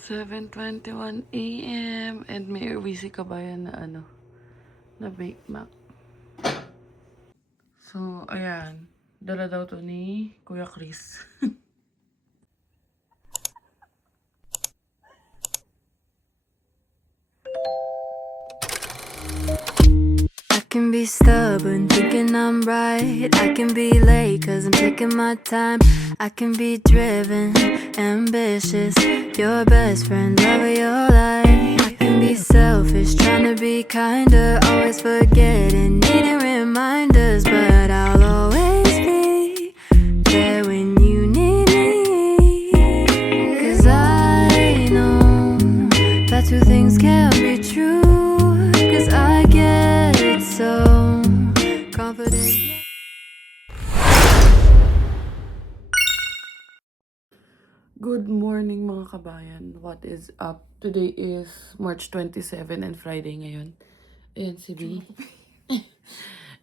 7:21 AM and may Urwisi Kabayan na na Bake Mac. So, ayan. Dala daw to ni Kuya Chris. I can be stubborn, thinking I'm right. I can be late, cause I'm taking my time. I can be driven, ambitious, your best friend, love of your life. I can be selfish, trying to be kinder, always forgetting, needing reminders. But I'll always be there when you need me. Cause I know that two things can't be true. Cause I get so confident. Good morning mga kabayan. What is up? Today is March 27 and Friday ngayon. Ayan si B.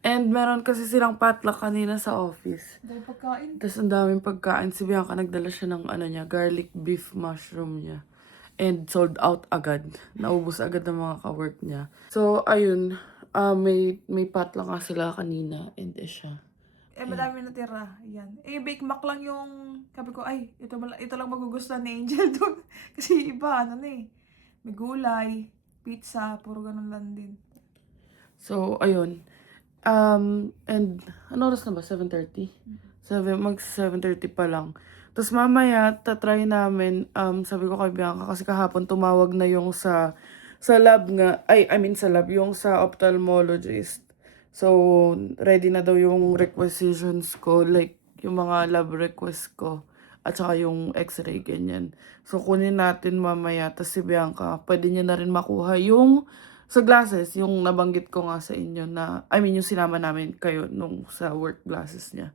And meron kasi silang potluck kanina sa office. Dahil pagkain. Tapos ang daming pagkain. Si Bianca nagdala siya ng garlic beef mushroom niya. And sold out agad. Naubos agad ng mga ka-work niya. So, ayun. May potluck nga sila kanina. And siya. Madami natira. Yan. Yung Bake Mac lang yung, sabi ko, ay, ito lang magugustuhan ni Angel doon. Kasi iba, may gulay, pizza, puro ganun lang din. So, ayun. And, ano oras na ba? 7:30? Mag 7:30 pa lang. Tapos mamaya, tatry namin, sabi ko kay Bianca, kasi kahapon tumawag na yung sa lab nga, sa lab, yung sa ophthalmologist. So, ready na daw yung requisitions ko, like, yung mga lab request ko, at saka yung x-ray, ganyan. So, kunin natin mamaya, tapos si Bianca, pwede niya na rin makuha yung sa glasses, yung nabanggit ko nga sa inyo na, yung sinama namin kayo nung sa work glasses niya.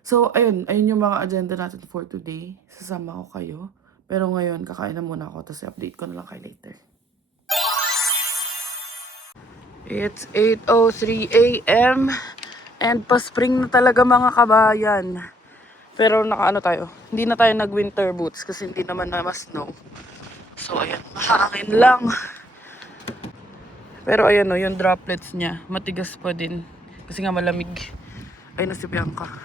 So, ayun yung mga agenda natin for today. Sasama ko kayo. Pero ngayon, kakain na muna ako, tapos update ko na lang kayo later. It's 8:03 AM and pa-spring na talaga mga kabayan. Pero tayo, hindi na tayo nag-winter boots kasi hindi naman na snow. So, ayan, mahangin lang. Pero ayan yung droplets niya, matigas pa din. Kasi nga malamig. Ayun na si Bianca.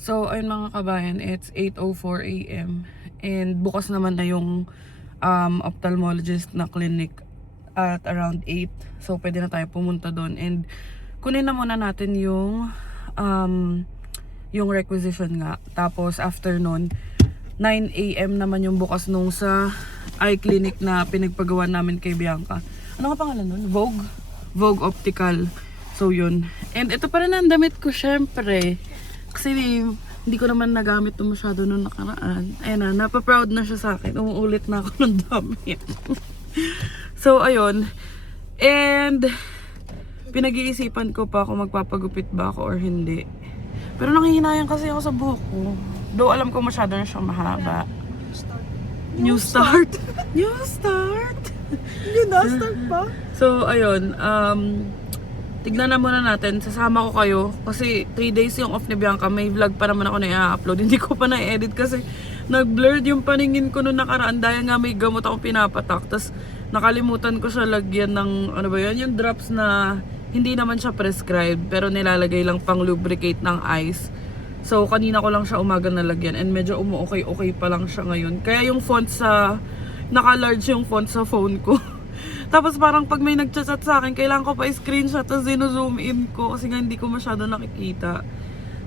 So, ayun mga kabayan, it's 8:04 AM. And bukas naman na yung ophthalmologist na clinic at around 8. So, pwede na tayo pumunta doon. And kunin na muna natin yung requisition nga. Tapos, after nun, 9 AM naman yung bukas nung sa eye clinic na pinagpagawa namin kay Bianca. Ano nga pangalan nun? Vogue Optical. So, yun. And ito pa rin ang damit ko, syempre. Kasi hindi ko naman nagamit ito masyado nung nakaraan. Ayan na, napaproud na siya sa akin. Umuulit na ako ng damit. So, ayun. And, pinag-iisipan ko pa kung magpapagupit ba ako or hindi. Pero nangihinayang kasi ako sa buhok ko. Though alam ko masyado na siyang mahaba. New start? New start? Hindi na, start pa. So, ayun. Tignan na muna natin. Sasama ko kayo. Kasi 3 days yung off ni Bianca. May vlog pa naman ako na i-upload. Hindi ko pa na-edit kasi nag-blurred yung paningin ko nung nakaraan. Dahil nga may gamot akong pinapatak. Tapos nakalimutan ko siya lagyan ng, yung drops na hindi naman siya prescribed. Pero nilalagay lang pang lubricate ng eyes. So, kanina ko lang siya umaga nalagyan. And medyo okay pa lang siya ngayon. Kaya yung font naka-large yung font sa phone ko. Tapos parang pag may nag-chat sa akin, kailangan ko pa i-screenshot tapos zino-zoom in ko kasi nga hindi ko masyado nakikita.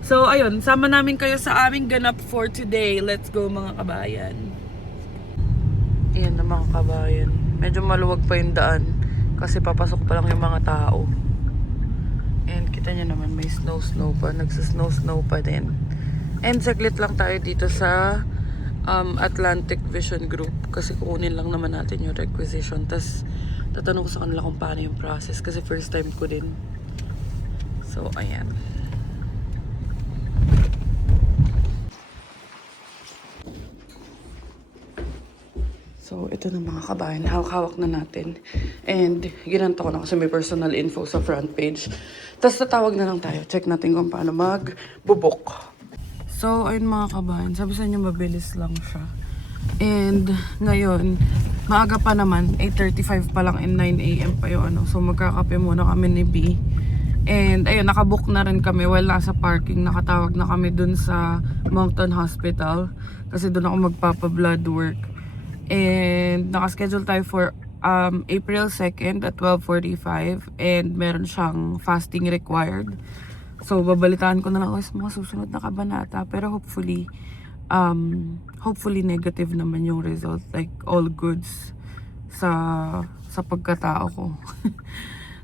So, ayun. Sama namin kayo sa aming ganap for today. Let's go mga kabayan. Ayan na mga kabayan. Medyo maluwag pa yung daan kasi papasok pa lang yung mga tao. And kita nyo naman may snow pa. Nagsa-snow pa din. And saglit lang tayo dito sa Atlantic Vision Group kasi kukunin lang naman natin yung requisition. Tapos tatanong ko sa kanila kung paano yung process kasi first time ko din. So, ayan. So, ito na mga kabayan. Hawak-hawak na natin. And, ginanto ko na kasi may personal info sa front page. Tapos, tatawag na lang tayo. Check natin kung paano mag-book. So, ayun mga kabayan. Sabi sa inyo, mabilis lang siya. And ngayon, maaga pa naman, 8:35 pa lang and 9 AM pa yung ano. So magkakape muna kami ni B. And ayun, nakabook na rin kami while nasa parking. Nakatawag na kami dun sa Moncton Hospital kasi dun ako magpapa-blood work. And nakaschedule tayo for April 2nd at 12:45 and meron siyang fasting required. So babalitaan ko na lang sa mga susunod na kabanata, pero hopefully negative naman yung result, like all goods sa pagkatao ko.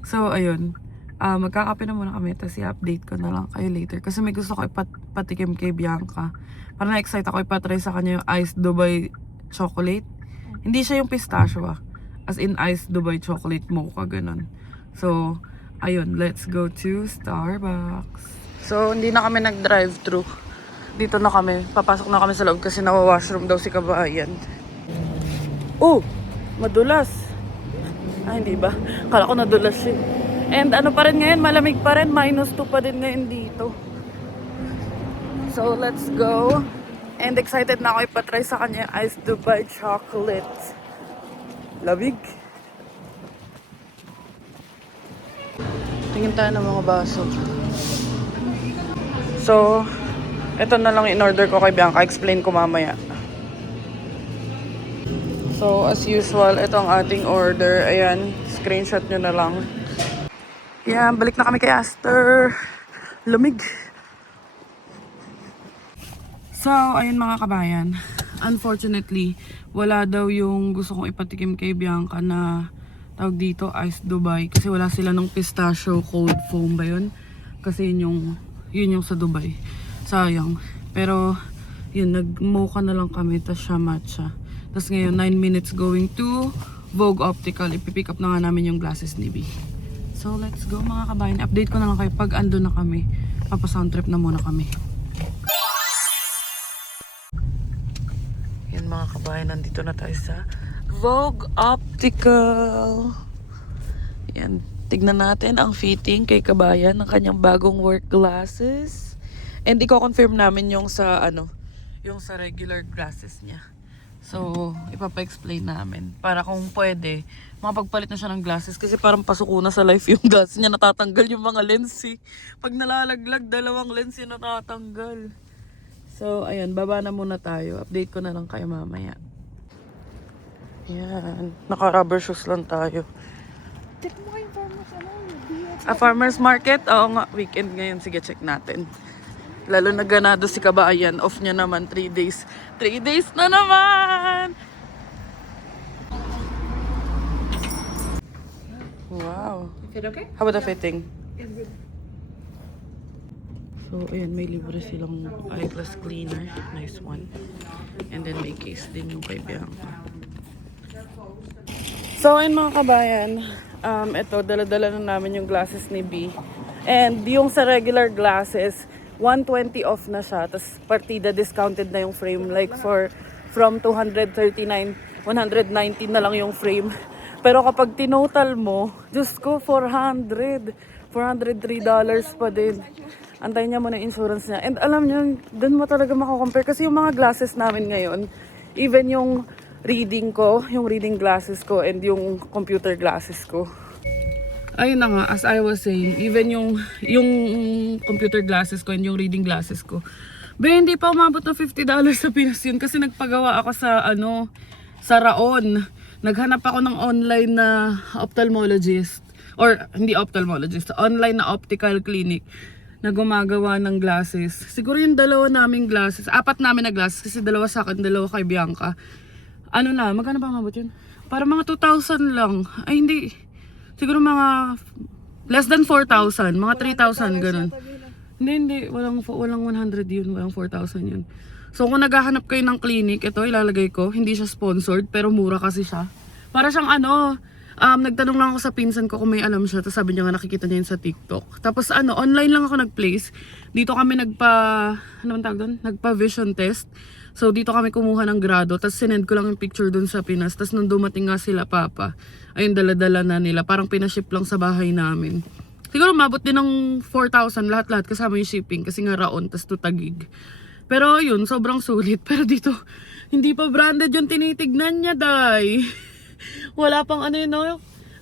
So ayun, magkakape na muna kami, tapos i-update ko na lang kayo later kasi may gusto ko ipatikim kay Bianca. Parang na-excite ako ipatry sa kanya yung iced Dubai chocolate. Hindi siya yung pistachio as in iced Dubai chocolate mocha, ganun. So ayun, let's go to Starbucks. So hindi na kami nag-drive-thru, dito na kami, papasok na kami sa loob kasi nawa-washroom daw si Kabayan. Oh, madulas. Hindi ba? Kala ko nadulas siya. And ano pa rin ngayon, malamig pa rin, -2 pa din ngayon dito. So let's go. And excited na ako ipatry sa kanya yung iced Dubai chocolate. Labig. Tingin tayo ng mga baso. So, ito na lang in-order ko kay Bianca. Explain ko mamaya. So, as usual, ito ang ating order. Ayan, screenshot nyo na lang. Yan, balik na kami kay Aster. Lumig. So, ayun mga kabayan. Unfortunately, wala daw yung gusto kong ipatikim kay Bianca na tawag dito, iced Dubai. Kasi wala sila ng pistachio cold foam ba yun? Kasi yun yung sa Dubai. Sayang. Pero, yun, nag-mocha na lang kami. Tapos siya matcha. Tapos ngayon, 9 minutes going to Vogue Optical. Ipipick up na nga namin yung glasses ni B. So, let's go mga kabayan. Update ko na lang kayo pag ando na kami. Papa-sound trip na muna kami. Yan mga kabayan, nandito na tayo sa Vogue Optical. Yan, tignan natin ang fitting kay Kabayan ng kanyang bagong work glasses. And i-confirm namin yung sa yung sa regular glasses niya. So, ipapa-explain namin para kung pwede, makapagpalit na siya ng glasses kasi parang pasuko na sa life yung glasses niya, natatanggal yung mga lens eh. Pag nalalaglag, 2 lens yung natatanggal. So, ayun, baba na muna tayo. Update ko na lang kayo mamaya. Yan, naka-rubber shoes lang tayo. Check mo kayo Farmer's market? Oo nga, weekend ngayon. Sige, check natin. Lalo na ganado si Kabayan. Off niya naman 3 days. 3 days na naman! Wow. Is it okay? How about the fitting? It's good. So, ayan, may libre silang eyeglass cleaner. Nice one. And then may case din yung kay Bianca. So, ayun mga kabayan. Ito, dala-dala na namin yung glasses ni B. And yung sa regular glasses, 120 off na siya. Tapos partida discounted na yung frame. Like from 239, 119 na lang yung frame. Pero kapag tinotal mo, Diyos ko, $403 pa din. Antayin niya muna yung insurance niya. And alam niyo, dun mo talaga makakompare. Kasi yung mga glasses namin ngayon, even yung reading ko, yung reading glasses ko, and yung computer glasses ko. Ayun na nga, as I was saying, even yung computer glasses ko and yung reading glasses ko, hindi pa umabot ng $50 sa Pinas yun kasi nagpagawa ako sa Raon. Naghanap ako ng online na ophthalmologist, or hindi ophthalmologist, online na optical clinic na gumagawa ng glasses. Siguro yung 2 naming glasses, 4 namin na glasses kasi 2 sa akin, 2 kay Bianca. Magkano ba umabot yun? Para mga 2,000 lang. Ay hindi. Siguro mga less than 4,000, mga 3,000 ganun. Hindi, walang 100 yun, walang 4,000 yun. So kung naghahanap kayo ng clinic, ito ilalagay ko, hindi siya sponsored pero mura kasi siya. Para siyang nagtanong lang ako sa pinsan ko kung may alam siya, tapos sabi niya nga nakikita niya yun sa TikTok. Tapos online lang ako nag-place. Dito kami nagpa vision test. So dito kami kumuha ng grado, tapos sinend ko lang yung picture dun sa Pinas. Tapos nung dumating nga sila papa, ayun dala-dala na nila, parang pinaship lang sa bahay namin. Siguro mabot din ng 4,000 lahat-lahat kasama yung shipping kasi nga Raon, tapos 2 Taguig. Pero yun, sobrang sulit. Pero dito, Hindi pa branded yung tinitignan niya, day. Wala pang ano yun, no?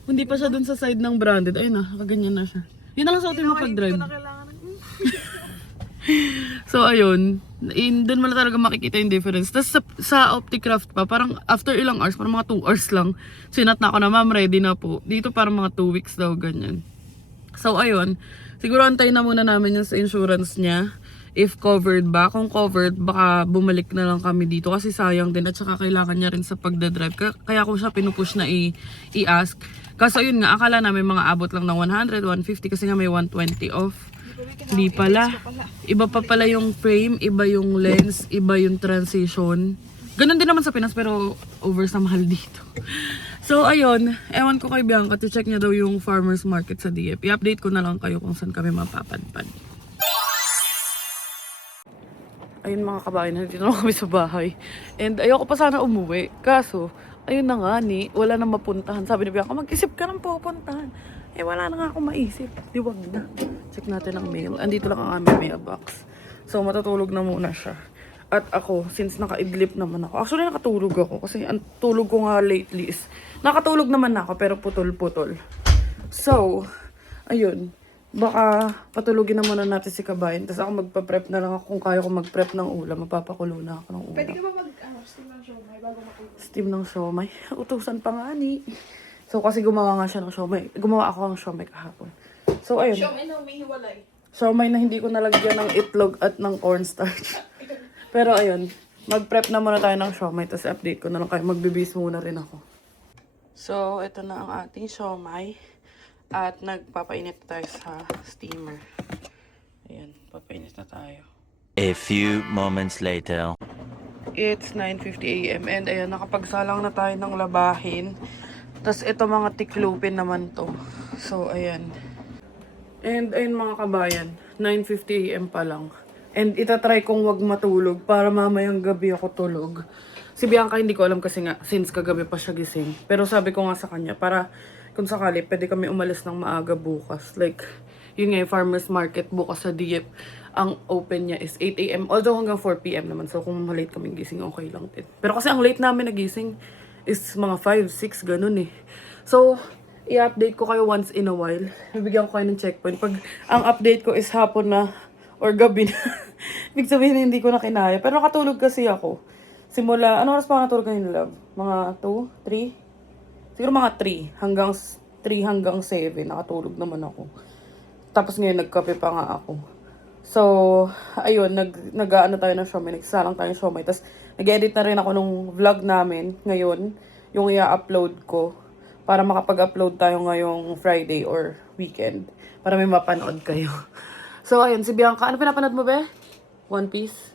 Hindi pa siya dun sa side ng branded. Ayun na, nakaganyan na siya. Yun na lang sa atin mo pag-drive. Hindi ko na kailangan. So, ayun. Doon mo na talaga makikita yung difference. Tapos sa Opticraft pa, parang after ilang hours, parang mga 2 hours lang. Sinat na ako na, ma'am, ready na po. Dito parang mga 2 weeks daw, ganyan. So, ayun. Siguro antayin na muna namin yung sa insurance niya. If covered ba. Kung covered, baka bumalik na lang kami dito. Kasi sayang din. At saka kailangan niya rin sa pagdadrive. Kaya ko siya pinupush na i-ask. Kaso yun nga, akala namin mga abot lang ng 100, 150 kasi nga may 120 off. Hindi pala. Iba pa pala yung frame, iba yung lens, iba yung transition. Ganun din naman sa Pinas pero over sa mahal dito. So ayun, ewan ko kay Bianca, check niya daw yung farmer's market sa DF. I-update ko na lang kayo kung saan kami mapapadpad. Ayun mga kabayan, nandito na kami sa bahay. And ayoko pa sana umuwi. Kaso, ayun na nga ni, wala nang mapuntahan. Sabi ni Bianca, mag-isip ka ng pupuntahan. Eh wala na nga ako maisip. Di wag na. Check natin ang mail. Andito lang ang aming mailbox. So matutulog na muna siya. At ako, since naka-idlip naman ako. Actually nakatulog ako kasi ang tulog ko nga lately is nakatulog naman ako pero putol-putol. So, ayun. Baka patulogin na muna natin si Kabayan. Tapos ako magpa-prep na lang ako kung kaya ko mag-prep ng ulam. Mapapakulo na ako ng ulam. Pwede ka ba steam ng siomay bago matulog? Steam ng siomay. Utusan pa nga ni. So, kasi gumawa nga siya ng siomay. Gumawa ako ng siomay kahapon. So, ayun. Siomay na umihiwalay. Siomay na hindi ko nalagyan ng itlog at ng cornstarch. Pero, ayun. Mag-prep na muna tayo ng siomay. Tapos, update ko na lang kayo. Magbibis muna rin ako. So, ito na ang ating siomay. At nagpapainit tayo sa steamer. Ayan. Papainit na tayo. A few moments later. It's 9:50 AM. And, ayan. Nakapagsalang na tayo ng labahin. Tapos ito mga tiklupin naman to. So, ayan. And ayun mga kabayan, 9:50 AM pa lang. And itatry kong wag matulog para mamayang gabi ako tulog. Si Bianca hindi ko alam kasi nga, since kagabi pa siya gising. Pero sabi ko nga sa kanya, para kung sakali, pwede kami umalis ng maaga bukas. Like, yun nga yung farmer's market bukas sa DF. Ang open niya is 8 AM. Although hanggang 4 PM naman. So kung malate kami gising, okay lang din. Pero kasi ang late namin nagising is mga 5, 6, ganun eh. So, i-update ko kayo once in a while. Bibigyan ko kayo ng checkpoint. Pag ang update ko is hapon na or gabi na, ibig sabihin hindi ko na kinaya. Pero nakatulog kasi ako. Simula, ano oras pa ako natulog kanina, love? Mga 2, 3? Siguro mga 3 hanggang 7. Nakatulog naman ako. Tapos ngayon, nagkape pa nga ako. So, ayun, nag-ano tayo ng siomay. Nagsalang tayo ng siomay. Tapos, nag-edit na rin ako nung vlog namin ngayon. Yung i-upload ko. Para makapag-upload tayo ngayong Friday or weekend. Para may mapanood kayo. So, ayun, si Bianca. Ano pinapanood mo, be? One Piece?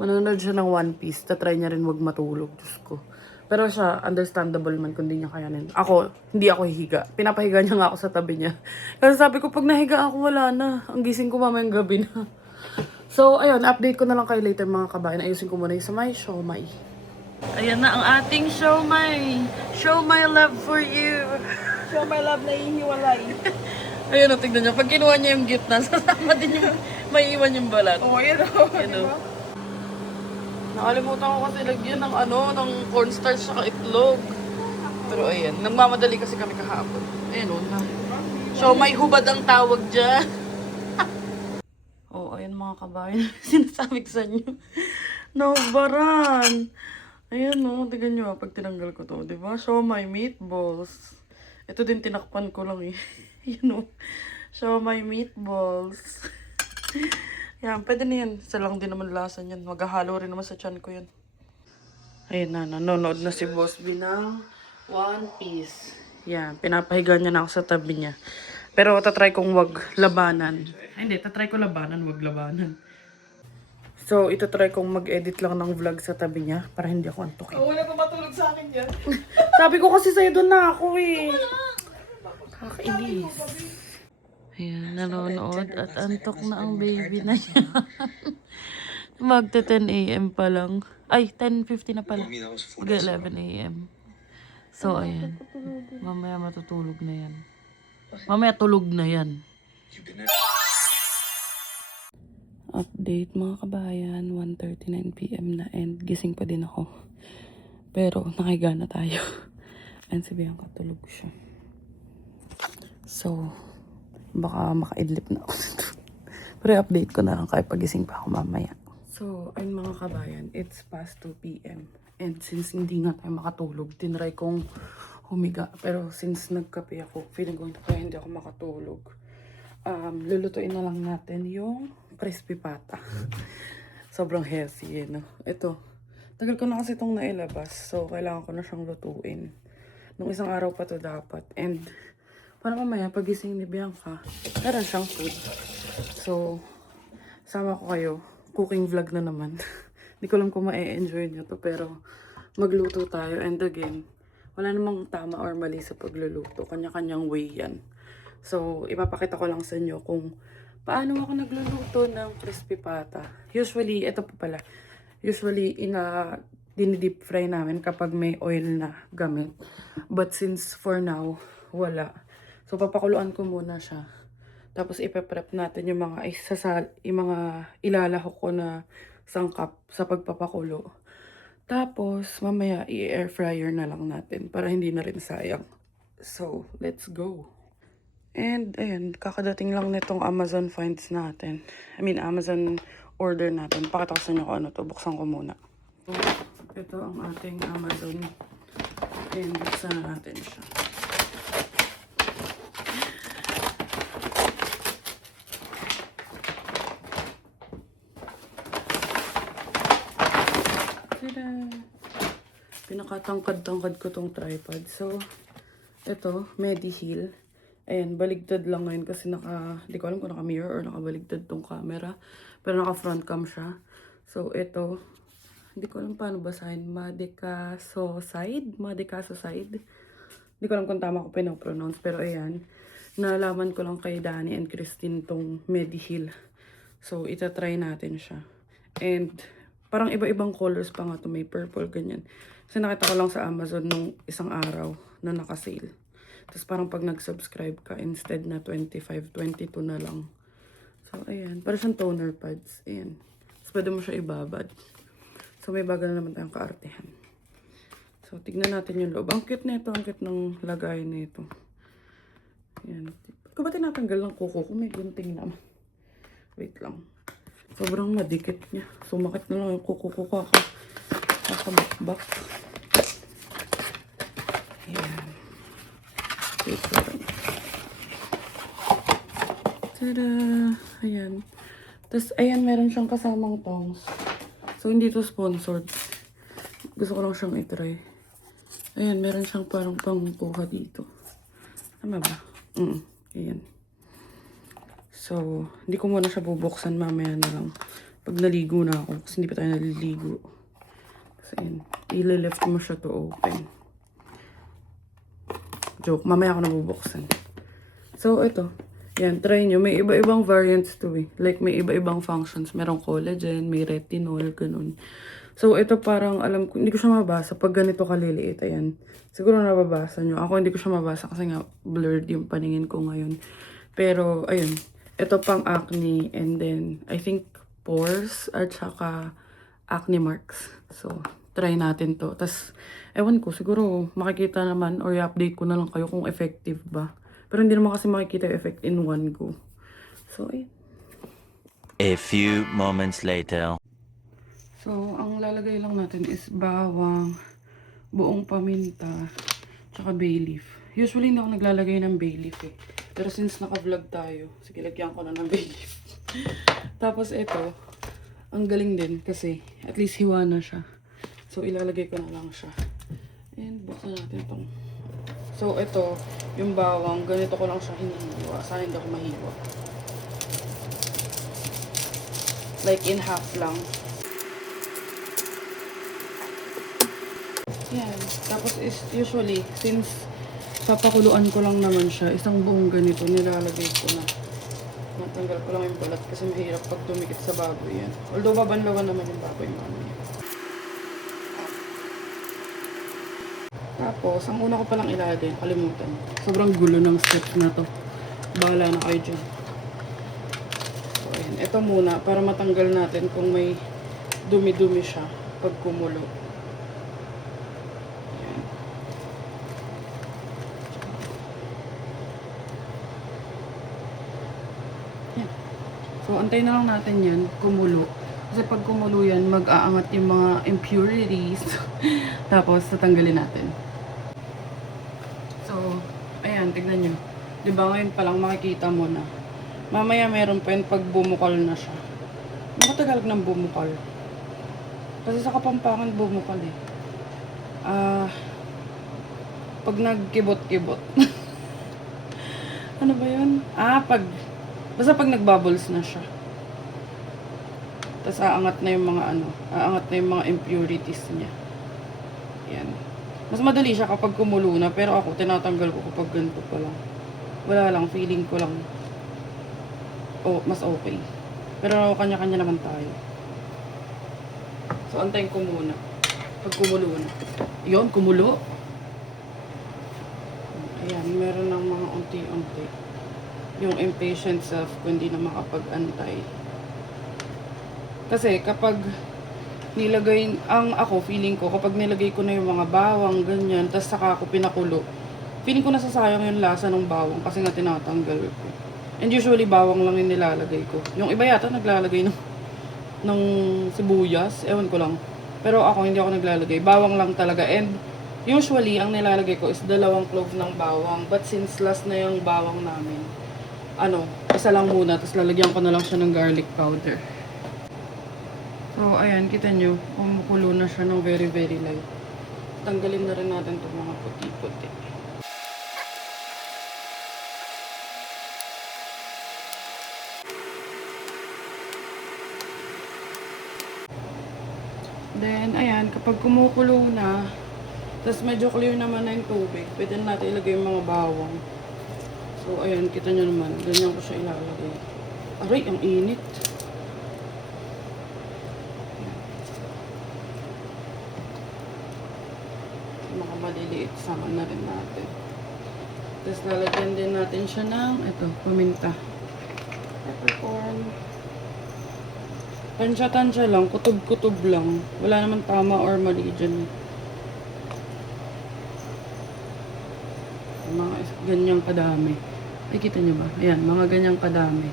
Manonood siya ng One Piece. Tatry niya rin wag matulog. Diyos ko. Pero siya, understandable man kung di niya kayanin. Ako, hindi ako hihiga. Pinapahiga niya nga ako sa tabi niya. Kasi sabi ko, pag nahiga ako, wala na. Ang gising ko mamayang gabi na. So, ayun, update ko na lang kayo later mga kabayan. Ayusin ko muna yung sa may siomay. Ayan na ang ating siomay. Show my love for you. Siomay love na ihiwalay. Ayun o, tignan niyo. Pag kinuha niya yung gitna, sasama din yung maiiwan yung balat. Oo, yun o. Ano? Nakalimutan ko kasi lagyan ng ng cornstarch saka itlog. Pero ayan, nagmamadali kasi kami kahapon. Ayan o, siomay hubad ang tawag dyan. Oh, ayan mga kabayan. Sinasabi ko sa inyo. Nahubaran. Ayan o, tignan nyo pag tinanggal ko to. Diba? Siomay meatballs. Ito din tinakpan ko lang eh. Ayan o. Siomay meatballs. Yan, pwede na yan. Isa lang din naman lasa niyan. Maghahalo rin naman sa tiyan ko yan. Ayun na, nanonood na si Boss B ng One Piece. Yan, pinapahiga niya na ako sa tabi niya. Pero tatry kong wag labanan. Ay, hindi, tatry ko labanan, wag labanan. So, itatry kong mag-edit lang ng vlog sa tabi niya para hindi ako antukin. Oh, wala pa matulog sa akin dyan. Sabi ko kasi sa'yo doon na ako eh. Kakainis. Ayan, nanonood at antok na ang baby na yan. Magta 10 AM pa lang. Ay, 10:50 na pala. Mag 11 AM. So, ayan. Mamaya matutulog na yan. Mamaya tulog na yan. update mga kabayan. 1:39 PM na and gising pa din ako. Pero nakahiga na tayo. And si Bianca tulog siya. So, baka makaidlip na ako dito. Pero update ko na lang kahit pagising pa ako mamaya. So, ayun mga kabayan, it's past 2 PM. And since hindi nga tayo makatulog, tinry kong humiga. Pero since nagkape ako, feeling ko kaya hindi ako makatulog. Lulutuin na lang natin yung crispy pata. Sobrang healthy, no? Ito, tagal ko na kasi itong nailabas. So, kailangan ko na siyang lutuin. Nung isang araw pa to dapat. And, para mamaya, pagising ni Bianca, meron siyang food. So, sama ko kayo. Cooking vlog na naman. Hindi ko alam kung ma-enjoy nyo to, pero magluto tayo. And again, wala namang tama or mali sa pagluluto. Kanya-kanyang way yan. So, ipapakita ko lang sa inyo kung paano ako nagluluto ng crispy pata. Usually, ito pa pala. Usually, dinidip fry namin kapag may oil na gamit. But since for now, wala. So, papakuluan ko muna siya. Tapos, ipaprep natin yung mga ilalahok ko na sangkap sa pagpapakulo. Tapos, mamaya, i-air fryer na lang natin para hindi na rin sayang. So, let's go. And, ayun, kakadating lang nitong Amazon finds natin. Amazon order natin. Pakita ko sa inyo kung ano to. Buksan ko muna. So, ito ang ating Amazon. And, buksan na natin siya. Tada! Pinakatangkad-tangkad ko tong tripod. So, ito, Mediheal. Ayan, baligtad lang ngayon kasi di ko alam kung naka-mirror or nakabaligtad tong camera. Pero naka-front cam siya. So, ito, hindi ko alam paano basahin. Madicasoside. Hindi ko alam kung tama ko pinapronounce. Pero ayan, nalaman ko lang kay Danny and Christine tong Mediheal. So, itatry natin siya. And, parang iba-ibang colors pa nga to. May purple, ganyan. Kasi nakita ko lang sa Amazon nung isang araw na naka-sale. Tapos parang pag nag-subscribe ka, instead na 25, 22 na lang. So, ayan. Parang siyang toner pads. Ayan. Tapos pwede mo siya ibabad. So, may bago na naman tayong kaartehan. So, tignan natin yung loob. Ang cute na ito. Ang cute ng lagay na ito. Ayan. Kung ba tinatanggal ng kuko ko, may gunting naman. Wait lang. Sobrang madikit niya. Sumakit na lang yung kuko ko. Kakabakbak. Ayan. Tada! Ayan. Tapos, ayan, meron siyang kasamang tongs. So, hindi to sponsored. Gusto ko lang siyang itry. Ayan, meron siyang parang pangkuha dito. Tama ba? Ayan. So, hindi ko muna siya bubuksan. Mamaya na lang. Pag naligo na ako. Kasi hindi pa tayo naliligo. Kasi, ayan. I-lift mo siya to open. Joke, mamaya ako nabubuksan. So, ito. Yan, try nyo. May iba-ibang variants to eh. Like, may iba-ibang functions. Merong collagen, may retinol, ganun. So, ito parang, alam ko, hindi ko siya mabasa. Pag ganito kaliliit, ayan. Siguro nababasa nyo. Ako hindi ko siya mabasa kasi nga blurred yung paningin ko ngayon. Pero, ayun. Ito pang acne and then, I think, pores at saka acne marks. So, try natin to. Tapos, ewan ko, siguro makikita naman or i-update ko na lang kayo kung effective ba. Pero hindi naman kasi makikita yung effect in one go. So, ayun. A few moments later. So, ang lalagay lang natin is bawang, buong paminta, tsaka bay leaf. Usually, hindi ako naglalagay ng bay leaf eh. Pero since naka-vlog tayo, sige, lagyan ko na ng bay leaf. Tapos ito, ang galing din kasi at least hiwa na siya. So, ilalagay ko na lang siya. And, buksan natin itong. So, ito, yung bawang, ganito ko lang siya hinihiwa. Sana hindi ako mahiwa. Like, in half lang. Yan. Tapos, usually, since papakuluan ko lang naman siya, isang buong ganito, nilalagay ko na. Natanggal ko lang yung balat kasi mahirap pag tumikit sa baboy yan. Although, babanlawan naman yung baboy mamaya. Tapos, ang una ko palang ilagay, kalimutan. Sobrang gulo ng steps na to. Bahala na kayo dyan. So, ayan. ito muna para matanggal natin kung may dumi-dumi siya pag kumulo. Ayan. Ayan. So, antayin na lang natin yan, kumulo. Kasi pag kumulo yan, mag-aangat yung mga impurities. Tapos, tatanggalin natin. So, ayan, tignan nyo. Diba ngayon palang makikita mo na. Mamaya meron pa yun pag bumukal na siya. Nakatagalog ng bumukal. Kasi sa Kapampangan bumukal eh. Pag nagkibot-kibot. Ano ba yun? Basta pag nagbubbles na siya. Tapos aangat na yung mga aangat na yung mga impurities niya. Yan. Mas madali siya kapag kumulo na, pero ako tinatanggal ko kapag ganito pa lang. Wala lang, feeling ko lang. Mas okay. Pero kanya-kanya naman tayo. So, antayin ko muna. Pag kumulo na. Yun, kumulo. Ayan, meron ng mga unti-unti. Yung impatient self kung hindi na makapag-antay. Kasi kapag nilagay, ako, feeling ko, kapag nilagay ko na yung mga bawang, ganyan, tas saka ako pinakulo, feeling ko nasasayang yung lasa ng bawang kasi nga tinatanggal ko. And usually, bawang lang yung nilalagay ko. Yung iba yata naglalagay ng sibuyas, ewan ko lang. Pero ako, hindi ako naglalagay. Bawang lang talaga. And usually, ang nilalagay ko is 2 clove ng bawang. But since last na yung bawang namin, isa lang muna, tapos lalagyan ko na lang siya ng garlic powder. So, ayan, kita nyo, kumukulo na siya ng very, very light. Tanggalin na rin natin itong mga puti-puti. Then, ayan, kapag kumukulo na, tapos medyo clear naman na yung tubig, pwede natin ilagay yung mga bawang. So, ayan, kita nyo naman, ganyan ko siya ilalagay. Aray, ang init. Mga maliliit, sama na rin natin. Tapos lalagyan din natin siya ng, paminta. Peppercorn. Tansya-tansya lang, kutob-kutob lang. Wala naman tama or mali dyan. Mga ganyang kadami. Ay, kita nyo ba? Ayan, mga ganyang kadami.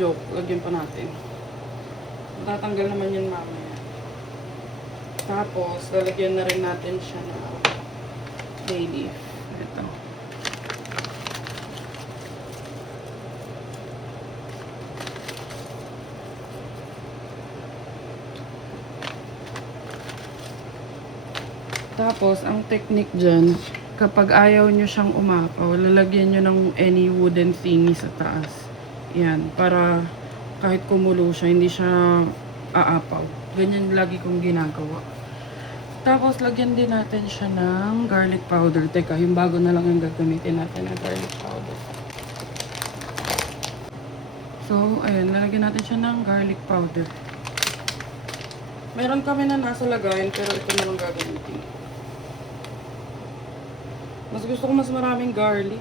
Joke, lagyan pa natin. Tatanggal naman yun mamaya. Tapos, lalagyan na rin natin siya ng bay leaf. Ito. Tapos, ang technique dyan, kapag ayaw nyo siyang umapaw, lalagyan nyo ng any wooden thingy sa taas. Yan, para kahit kumulo siya, hindi siya aapaw. Ganyan lagi kong ginagawa. Tapos, lagyan din natin siya ng garlic powder. Teka, yung bago na lang yung gagamitin natin ng garlic powder. So, ayun, lalagyan natin siya ng garlic powder. Meron kami na nasa lagayan, pero ito na lang gagamitin. Mas gusto ko mas maraming garlic.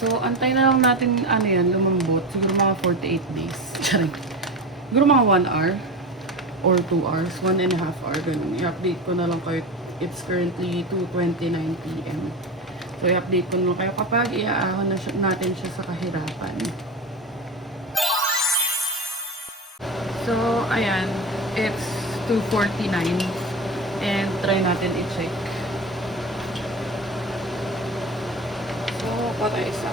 So, antay na lang natin, lumambot. Siguro mga 48 days. Charing. Siguro mga 1 hour or 2 hours, 1.5 hour, ganun. I-update ko na lang kayo. It's currently 2:29 PM. So, i-update ko na lang kayo kapag iaahon na natin siya sa kahirapan. So, ayan. It's 2:49 and try natin i-check. So, patay isa.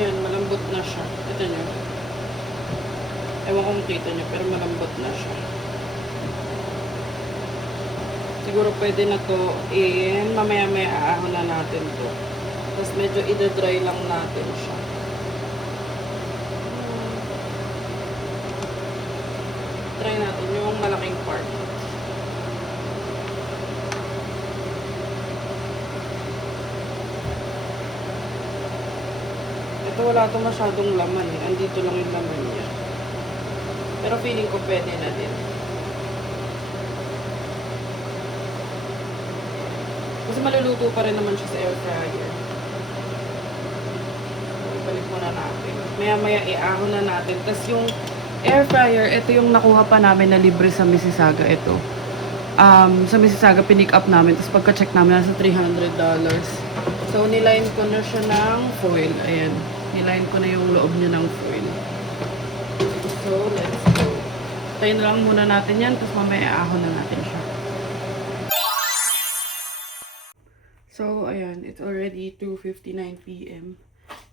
Yan, malambot na siya. Ito nyo. Ewan kung kita nyo, pero malambot na siya. Siguro pwede na to, mamaya-maya aahon na natin to. Tapos medyo i-dry lang natin siya. Try natin yung malaking part. Ito wala to masyadong laman eh. Andito lang yung laman niya. Pero feeling ko pwede na din. Kasi maluluto pa rin naman siya sa air fryer. Ibalik muna natin. Maya-maya iahon na natin. Tapos yung air fryer, ito yung nakuha pa namin na libre sa Mississauga. Ito. Sa Mississauga, pinick up namin. Tapos pagka-check namin, nasa $300. So, niline ko na siya ng foil. Ayan. Niline ko na yung loob niya ng foil. So, let's go. Tayo na lang muna natin yan. Tapos mamaya iahon na natin siya. So, ayan. It's already 2:59 p.m.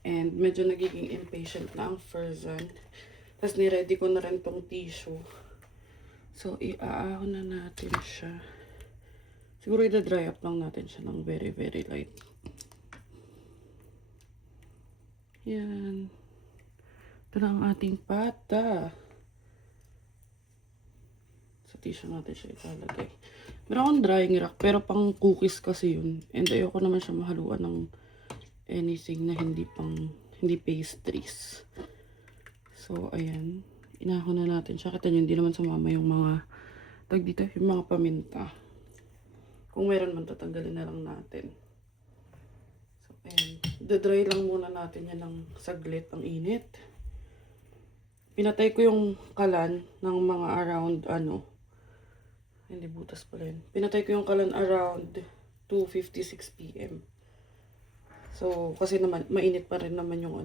And medyo nagiging impatient na ang Ferzan. Tapos niready ko na rin tong tissue. So, iaahon na natin siya. Siguro i-dry up lang natin siya ng very, very light. Yan. Ito na ang ating pata. Sa tissue natin siya ilalagay. Meron akong drying rack, pero pang cookies kasi yun. And ayoko naman siya mahaluan ng anything na hindi pastries. So, ayan. Inahon na natin siya. Kita nyo, hindi naman sumama yung mga, tag dito, yung mga paminta. Kung meron man, tatanggalin na lang natin. So, ayan. Dry lang muna natin yan ng saglit, ang init. Pinatay ko yung kalan ng mga around, hindi butas pala yun. Pinatay ko yung kalan around 2:56 p.m. So, kasi naman, mainit pa rin naman yung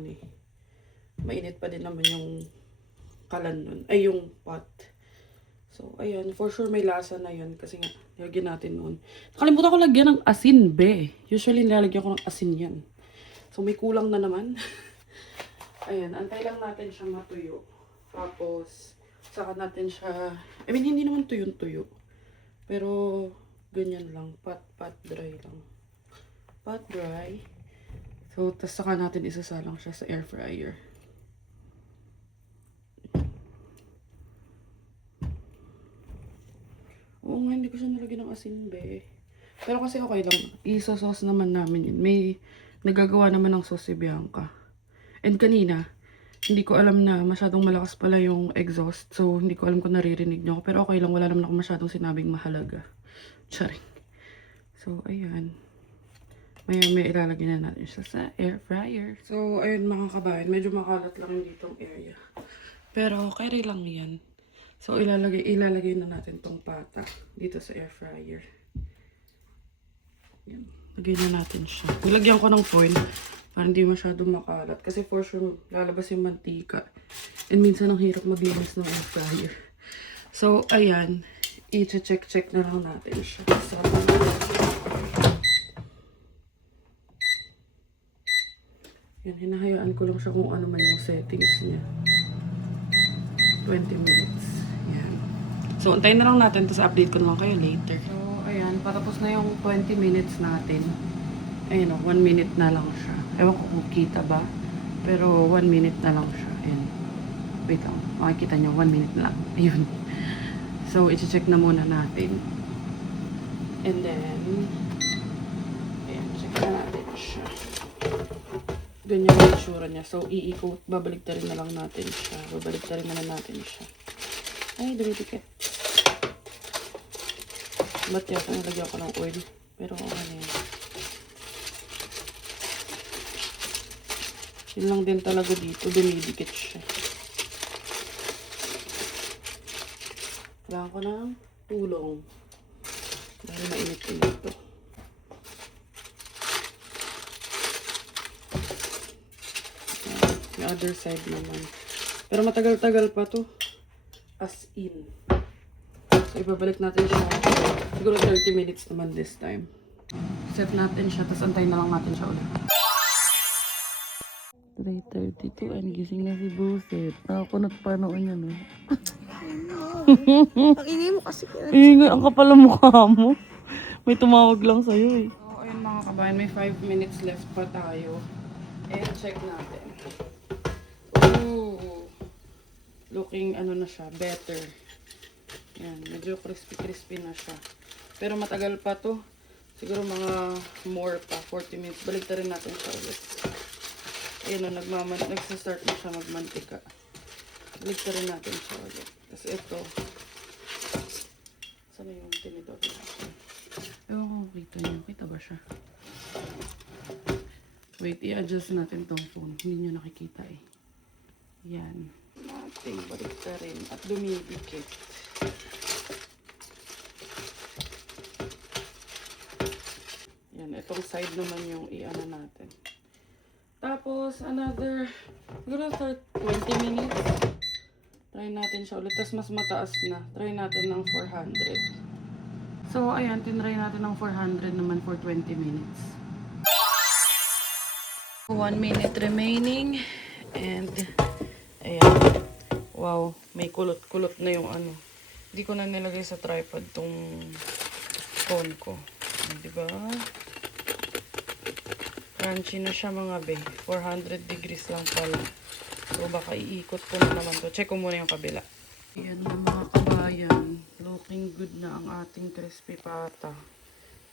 mainit pa din naman yung kalan nun. Ay, yung pot. So, ayan. For sure may lasa na yun. Kasi nga, nilagyan natin noon. Nakalimutan ko lagyan ng asin, be. Usually, nilalagyan ko ng asin yan. So, may kulang na naman. Ayan. Antay lang natin siya matuyo. Tapos, saka natin siya, hindi naman tuyo. Pero, ganyan lang. Pat dry lang. Pat dry. So, tas saka natin isasalang siya sa air fryer. Oo nga, hindi ko siya nalagyan ng asin, be. Pero kasi okay lang. Iso-sauce naman namin yun. May nagagawa naman ng sauce si Bianca. And kanina, hindi ko alam na masyadong malakas pala yung exhaust. So, hindi ko alam kung naririnig niyo ako. Pero okay lang, wala naman ako masyadong sinabing mahalaga. Charing. So, ayan. May ilalagay na natin siya sa air fryer. So, ayun mga kabayan. Medyo makalat lang yung ditong area. Pero, carry lang yan. So, ilalagay na natin tong pata dito sa air fryer. Yan. Lagay na natin siya. Nilagyan ko ng foil para hindi masyadong makalat. Kasi for sure, lalabas yung mantika. And minsan ang hirap maglinis ng air fryer. So, ayan. I-check na lang natin siya. So, yan, hinahayaan ko lang siya kung ano man yung settings niya. 20 minutes. Yan. So, antayin na lang natin. Tapos update ko naman kayo later. So, ayan. Patapos na yung 20 minutes natin. Ayun o, 1 minute na lang siya. Ewan ko kung kita ba. Pero 1 minute na lang siya. Ayan. Wait lang. Makikita nyo, 1 minute na lang. Ayun. So, i-check na muna natin. And then, ayan, check na natin siya. Ganyan yung itsura niya. So, iikot. Babaliktarin na lang natin siya. Babaliktarin na lang natin siya. Ay, dumidikit. Ba't yata nalagyan ko ng oil? Pero ano yan. Yun lang din talaga dito. Dumidikit siya. Kailangan ko ng tulong. Dahil mainit-init to. The other side naman. Pero matagal-tagal pa to. As in. So, ibabalik natin siya. Siguro 30 minutes naman this time. Set natin siya. Tapos antayin na lang natin siya ulit. 3:32 and gising na si Buset. Nakakunot pa noon yan eh. Ang ingay mo kasi. Ingay, ang kapal ang mukha mo. May tumawag lang sa'yo eh. So, ayun mga kabayan, may 5 minutes left pa tayo. And check natin. Ooh. Looking, na siya, better. Yan, medyo crispy na siya. Pero matagal pa to. Siguro mga more pa, 40 minutes. Balik rin natin siya ulit. Ayun na, nagsistart na siya magmantika. Balik rin natin siya ulit. Tapos ito. Saan na yung tinidor natin? Ewan ko, kita niyo. Kita ba siya? Wait, i-adjust natin tong phone. Hindi nyo nakikita eh. Yan. Natin, balik rin. At dumidikit. Yan, itong side naman yung i-ano natin. Tapos, another, siguro 20 minutes. Try natin siya ulit. Tapos mas mataas na. Try natin ng 400. So, ayan, tinry natin ng 400 naman for 20 minutes. 1 minute remaining. And, ayan. Wow, may kulot-kulot na yung ano. Hindi ko na nilagay sa tripod tong phone ko. Diba? Crunchy na siya mga be. 400 degrees lang pala. So, baka iikot ko na naman to. Check ko muna yung kabila. Ayan na mga kabayan. Looking good na ang ating crispy pata.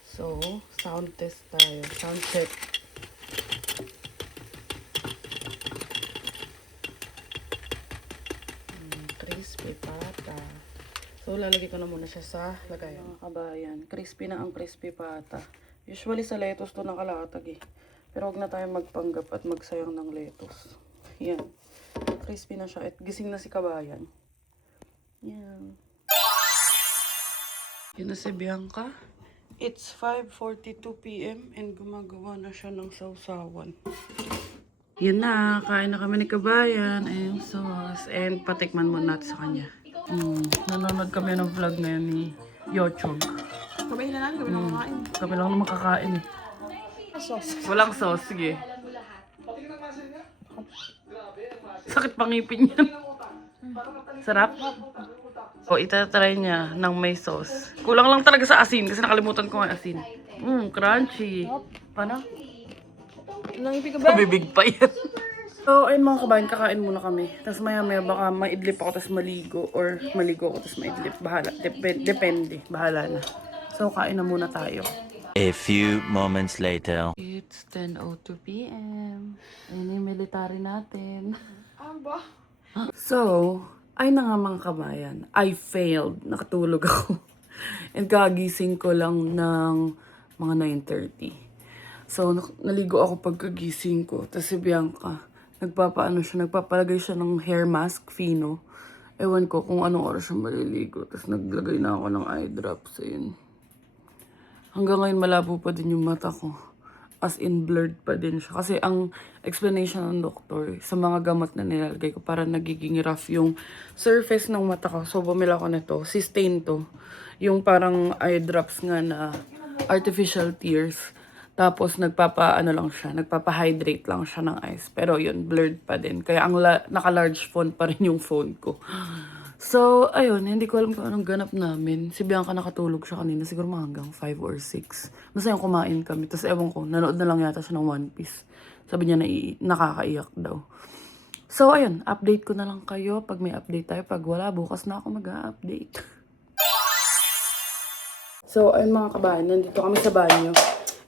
So, sound test tayo. Sound check. Crispy pata. So, lalagay ko na muna siya sa lagayan. Mga kabayan, crispy na ang crispy pata. Usually sa lettuce to nakalatag eh. Pero huwag na tayo magpanggap at magsayang ng lettuce. Yan. Crispy na siya. At gising na si kabayan. Yan. Yan na si Bianca. It's 5:42 p.m. and gumagawa na siya ng sausawan. Yan na, kain na kami ni kabayan. Ay, yung sauce. And patikman muna natin sa kanya. Nanonood kami ng vlog ngayon ni Yochog. Kabahin na lang, gabi na kumakain. Kami lang naman kakain eh. Sauce. Walang sauce, sige. Sakit pangipin yan. Sarap? O, itatry niya ng may sauce. Kulang lang talaga sa asin kasi nakalimutan ko ang asin. Crunchy. Paano? Nangipig ka ba? Mabibig pa yan. So, ayun mga kabayan, kakain muna kami. Tapos maya-maya baka maidlip ako tapos maligo. Or maligo ako tapos maidlip. Bahala. Depende. Bahala na. So, kain na muna tayo. A few moments later. It's 10:02 p.m. Ayun yung military natin. Aba. So, ay na nga mga kabayan. I failed. Nakatulog ako. And kagising ko lang ng mga 9:30. So, naligo ako pagkagising ko. Tapos si Bianca, nagpapalagay siya ng hair mask, Fino. Ewan ko kung anong oras siya maliligo. Tapos naglagay na ako ng eye drops. Ayun. Hanggang ngayon malabo pa din yung mata ko. As in, blurred pa din siya. Kasi ang explanation ng doktor, sa mga gamot na nilalagay ko, para nagiging rough yung surface ng mata ko. So, bumila ko nito. Systane to. Yung parang eye drops nga na artificial tears. Tapos, nagpapa-hydrate lang siya ng eyes. Pero yun, blurred pa din. Kaya ang naka-large font pa rin yung phone ko. So, ayun, hindi ko alam kung anong ganap namin. Si Bianca nakatulog siya kanina, siguro mga hanggang 5 or 6. Basta yung kumain kami. Tapos ewan ko, nanood na lang yata siya ng One Piece. Sabi niya na nakakaiyak daw. So, ayun, update ko na lang kayo pag may update tayo. Pag wala, bukas na ako mag-update. So, ayun mga kabayan, nandito kami sa banyo.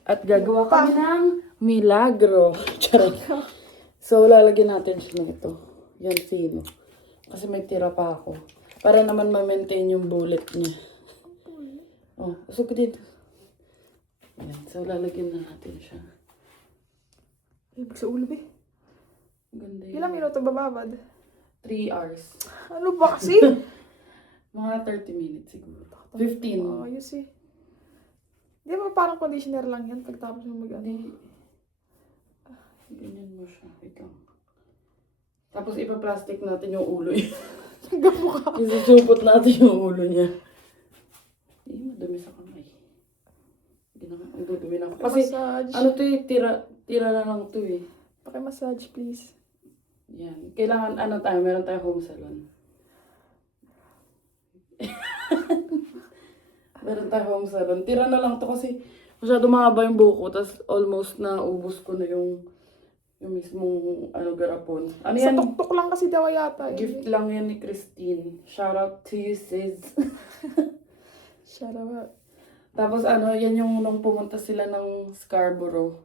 At gagawa kami ng milagro. Charot. So, lalagyan natin siya ng ito. Yan, Fino. Kasi may tira pa ako. Para naman ma-maintain yung bullet niya. Oh, usog ko dito. Ayan. So, lalagyan na natin siya. Ibig sa ulo, be. Ganda yun. Ilang minuto bababad? 3 hours. Ano ba kasi? Mga 30 minutes siguro. 15. Ayos eh. Di ba parang conditioner lang yan pagtapos mo mag-ano? Hindi. Ganyan mo siya. Wait lang. Tapos ipa-plastic natin yung ulo niya. Hanggang mukha. Isusupot natin yung ulo niya. Hindi, madumi sa kamay. Ang dudumi na ako. Kasi, Massage. ano to eh, tira na lang to eh. Paki-massage, please. Yan. Kailangan, meron tayo home salon. Meron tayo home salon. Tira na lang to kasi masyado mahaba yung buko. Tapos almost na ubos ko na yung mismong garapon. Ano Sa yan? tuktok lang kasi daw yata. Gift lang yan ni Christine. Shout out to you, sis. Shout out. Tapos yan yung nung pumunta sila ng Scarborough.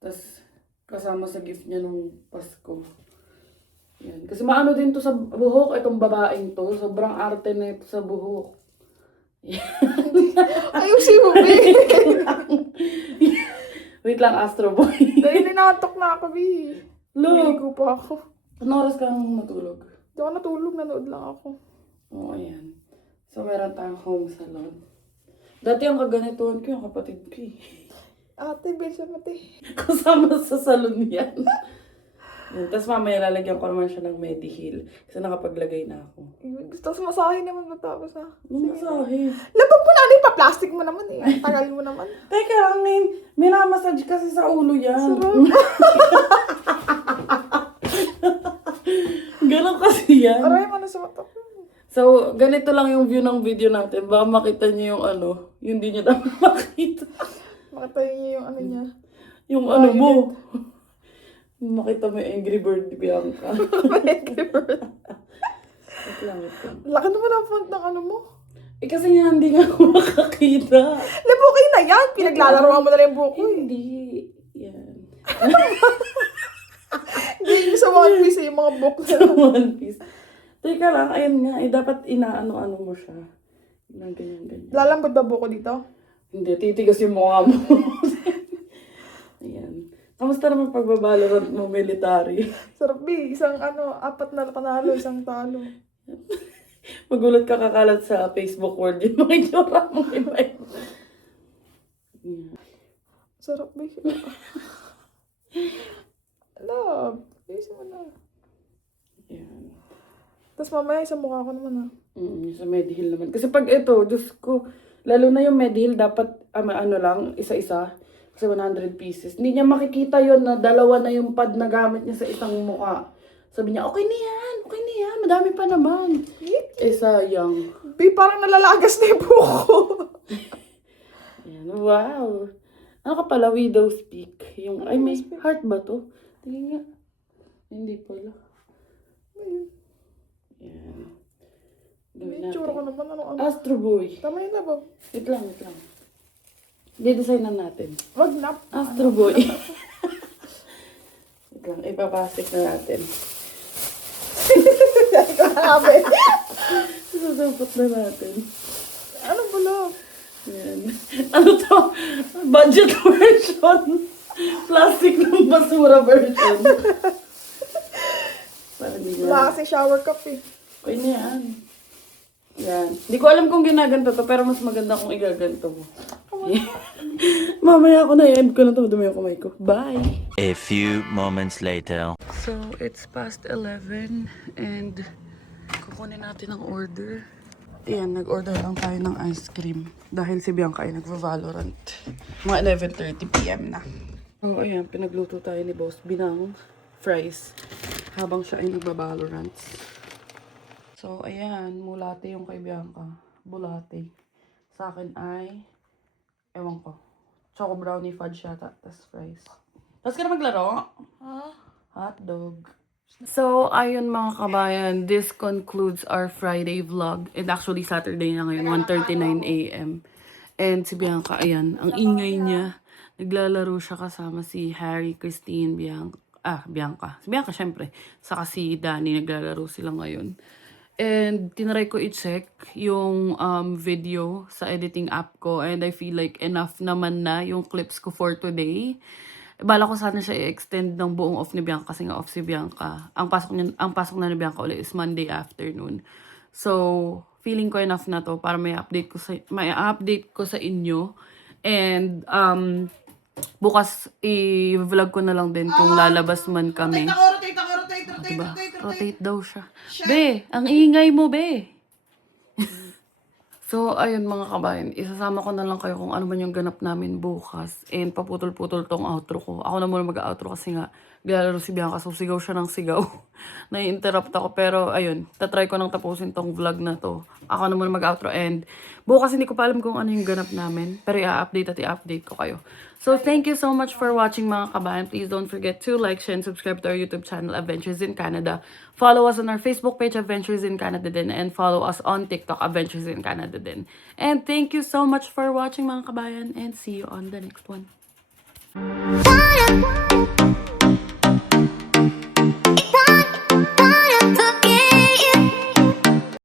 Tapos Kasama sa gift niya nung Pasko. Yan. Kasi maano din to sa buhok. Itong babaeng to. Sobrang arte na ito sa buhok. Ayusin mo, be. Wait lang, Astro Boy. Dahil ninatok na ako, be. Look! Ko pa ako. Anong oras kang matulog? Di ako natulog, nanood lang ako. Oo, ayan. So, meron tayong home salon. Dati ang kaganituan ko yung kapatid ko eh. Ate, Besha Mate. Kasama sa salon yan. Yan. Tapos mamaya lalagyan ko naman siya ng Mediheal. Kasi nakapaglagay na ako. Gusto ko masahe naman matapos, ha? Masahe. Labag mo na, ano yung pa-plastic mo naman, eh. Ang tagal mo naman. Teka lang, minamassage kasi sa ulo yan. Ganon kasi yan. Aray mo na sa mata ko. So, ganito lang yung view ng video natin. Baka makita niyo yung ano, yung hindi niyo dapat makita. Makita niyo yung ano niya. Yung ano mo. Makita mo yung Angry Bird ni Bianca. Angry Bird. Wait lang, wait lang. Laki naman ang font ng ano mo. Eh kasi nga hindi nga ako makakita. Labo kayo na yan. Pinaglalaroan mo na rin yung buhok ko, eh. Hindi. Yan. Hindi yung sa One Piece, eh, yung mga buhok na lang. One Piece. Teka lang, ayun nga. Eh, dapat inaano-ano mo siya. Ganyan. Lalambot ba buhok ko dito? Hindi, titigas yung mukha mo. Ayan. Kamusta naman pagbabalorant mo military? Sarap, B. Isang ano, 4 na panalo, isang talo. Magulat ka kakalat sa Facebook world yung mga itsura mo. Sarap, B. Love. Ayusin mo na. Ayan. Tapos mamaya isang mukha ko naman, ha? Sa Mediheal naman. Kasi pag ito, Diyos ko, lalo na yung Mediheal, dapat ano lang, isa-isa. Kasi 100 pieces. Hindi niya makikita yon na dalawa na yung pad na gamit niya sa isang mukha. Sabi niya, okay na yan, madami pa naman. Eh, sayang. B, parang nalalagas na yung buhok ko. Ayan, wow. Ano ka pala, Widow's Peak? Yung, ay, may heart ba to? Tingin nga. Hindi pala. Ayan. Gawin May tsura ko natin. naman, ano. Astro Boy. Tama yun na ba? Wait lang. Didesignan natin. Wag na. Astro Boy. Wait lang, ipapasok na natin. Grabe. Sasapot na natin. Ano ba, love? Yan. Ano to? Budget version. Plastic ng basura version. Para hindi Wala na. kasi shower cup, eh. Okay na yan. Yan. Hindi ko alam kung ginaganto to, pero mas maganda kung igaganto mo. Mamaya ako na i-end ko na to. Dumi yung kamay ko. Bye! A few moments later. So, it's past 11 and kukunin natin ang order. Ayan, nag-order lang tayo ng ice cream dahil si Bianca ay nagva-Valorant. Mga 11:30 PM na. So, ayan, pinagluto tayo ni Boss Binang fries habang siya ay nagva-Valorant. So, ayan, mulate yung kay Bianca. Bulate. Sa akin ay, ewan ko, choco brownie fudge yata, tas fries. Tapos ka na maglaro? Hotdog. So, ayun mga kabayan, this concludes our Friday vlog. And actually, Saturday na ngayon, 1:39 AM. And si Bianca, ayan, ang ingay niya. Naglalaro siya kasama si Harry, Christine, Bianca. Si Bianca, syempre. Saka si Danny, naglalaro sila ngayon. And tinry ko i-check yung video sa editing app ko. And I feel like enough naman na yung clips ko for today. Bala ko sana siya i-extend ng buong off ni Bianca kasi nga off si Bianca. Ang pasok na ni Bianca ulit is Monday afternoon. So, feeling ko enough na to para may update ko sa inyo. And bukas i-vlog ko na lang din kung lalabas man kami. Rotate daw siya. Be, ang ingay mo, be. So, ayun mga kabayan, isasama ko na lang kayo kung ano man yung ganap namin bukas. And paputol-putol tong outro ko. Ako na muna mag-outro kasi nga, glalaro si Bianca, so sigaw siya ng sigaw. Nai-interrupt ako, pero ayun, tatry ko nang tapusin tong vlog na to. Ako na muna mag-outro and bukas hindi ko pa alam kung ano yung ganap namin. Pero i-update ko kayo. So, thank you so much for watching mga kabayan. Please don't forget to like, share, and subscribe to our YouTube channel, Adventures in Canada. Follow us on our Facebook page, Adventures in Canada din. And follow us on TikTok, Adventures in Canada din. And thank you so much for watching mga kabayan. And see you on the next one.